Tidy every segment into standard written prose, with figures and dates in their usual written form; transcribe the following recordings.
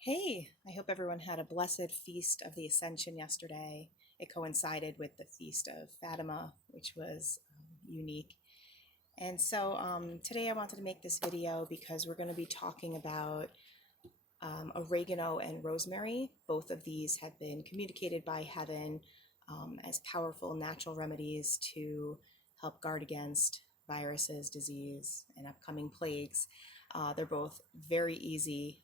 Hey, I hope everyone had a blessed feast of the Ascension yesterday. It coincided with the feast of Fatima, which was unique. And so today I wanted to make this video because we're going to be talking about oregano and rosemary. Both of these have been communicated by heaven as powerful natural remedies to help guard against viruses, disease, and upcoming plagues. They're both very easy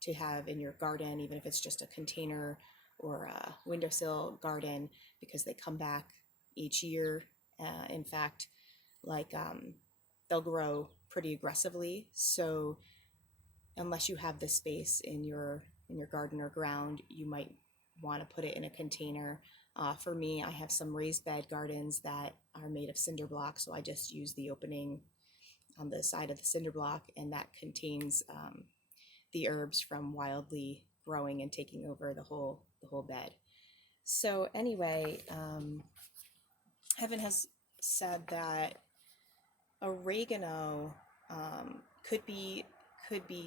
to have in your garden, even if it's just a container or a windowsill garden, because they come back each year. In fact, like they'll grow pretty aggressively. So unless you have the space in your garden or ground, you might want to put it in a container. For me, I have some raised bed gardens that are made of cinder blocks, so I just use the opening on the side of the cinder block, and that contains the herbs from wildly growing and taking over the whole bed. So anyway, heaven has said that oregano could be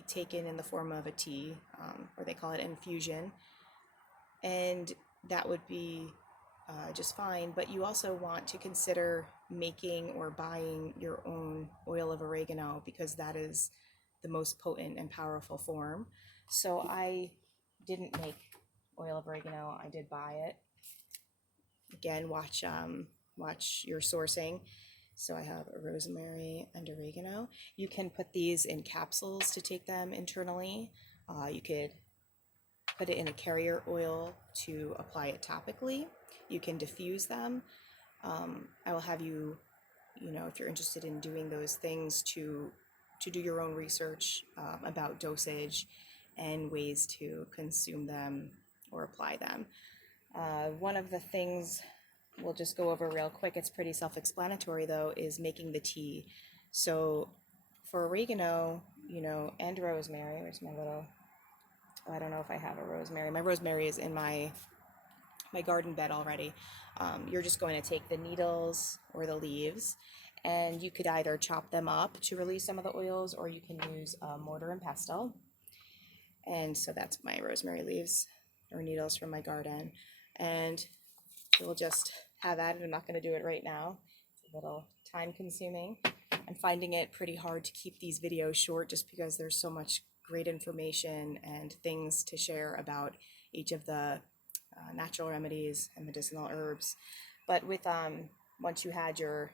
taken in the form of a tea, or they call it infusion, and that would be just fine. But you also want to consider making or buying your own oil of oregano, because that is the most potent and powerful form. So I didn't make oil of oregano. I did buy it. Again, watch your sourcing. So I have rosemary and oregano. You can put these in capsules to take them internally. You could put it in a carrier oil to apply it topically. You can diffuse them. I will have you, if you're interested in doing those things, to do your own research about dosage and ways to consume them or apply them. One of the things we'll just go over real quick, it's pretty self-explanatory though, is making the tea. So for oregano, and rosemary, where's my little, I don't know if I have a rosemary. My rosemary is in my garden bed already. You're just going to take the needles or the leaves, and you could either chop them up to release some of the oils, or you can use mortar and pestle. And so that's my rosemary leaves or needles from my garden. And we'll just have at it. I'm not going to do it right now. It's a little time consuming. I'm finding it pretty hard to keep these videos short just because there's so much great information and things to share about each of the natural remedies and medicinal herbs. But with once you had your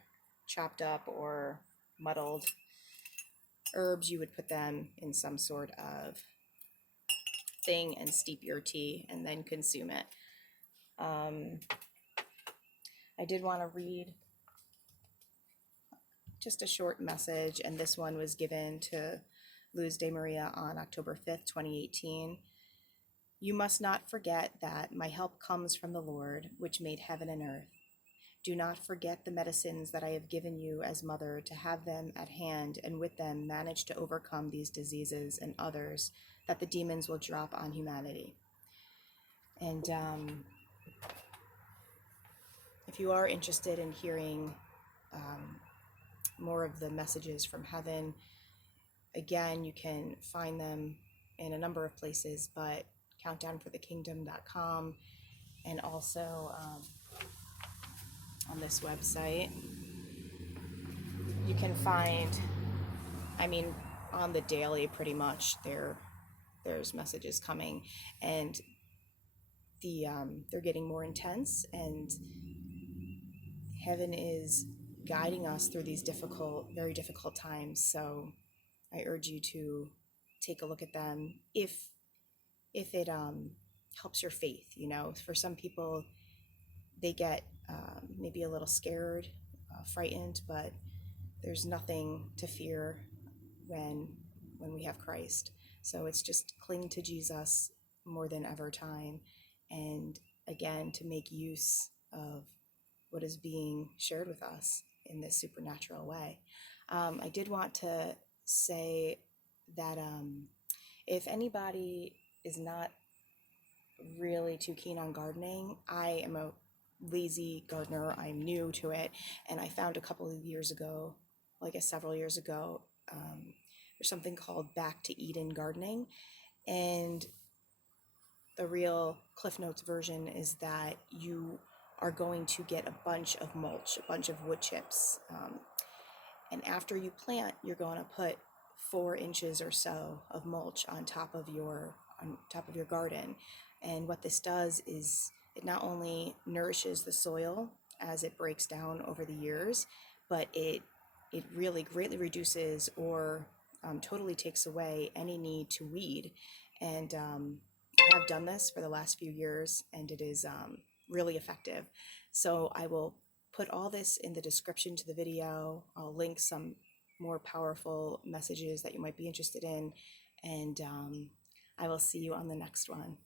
chopped up or muddled herbs, you would put them in some sort of thing and steep your tea and then consume it. I did want to read just a short message, and this one was given to Luz de Maria on October 5th, 2018. You must not forget that my help comes from the Lord, which made heaven and earth. Do not forget the medicines that I have given you as mother, to have them at hand and with them manage to overcome these diseases and others that the demons will drop on humanity. And if you are interested in hearing more of the messages from heaven, again, you can find them in a number of places, but countdownforthekingdom.com, and also on this website. You can find, on the daily, pretty much, there's messages coming, and they're getting more intense, and heaven is guiding us through these very difficult times. So I urge you to take a look at them if it helps your faith. For some people, they get maybe a little scared, frightened, but there's nothing to fear when we have Christ. So it's just cling to Jesus more than ever time, and again, to make use of what is being shared with us in this supernatural way. I did want to say that if anybody is not really too keen on gardening, I am a lazy gardener. I'm new to it, and I found a couple of years ago, several years ago, there's something called Back to Eden gardening, And the real Cliff Notes version is that you are going to get a bunch of mulch, a bunch of wood chips. And after you plant, you're going to put 4 inches or so of mulch on top of your garden. And what this does is it not only nourishes the soil as it breaks down over the years, but it really greatly reduces or totally takes away any need to weed. And I have done this for the last few years, and it is really effective. So I will put all this in the description to the video. I'll link some more powerful messages that you might be interested in, and I will see you on the next one.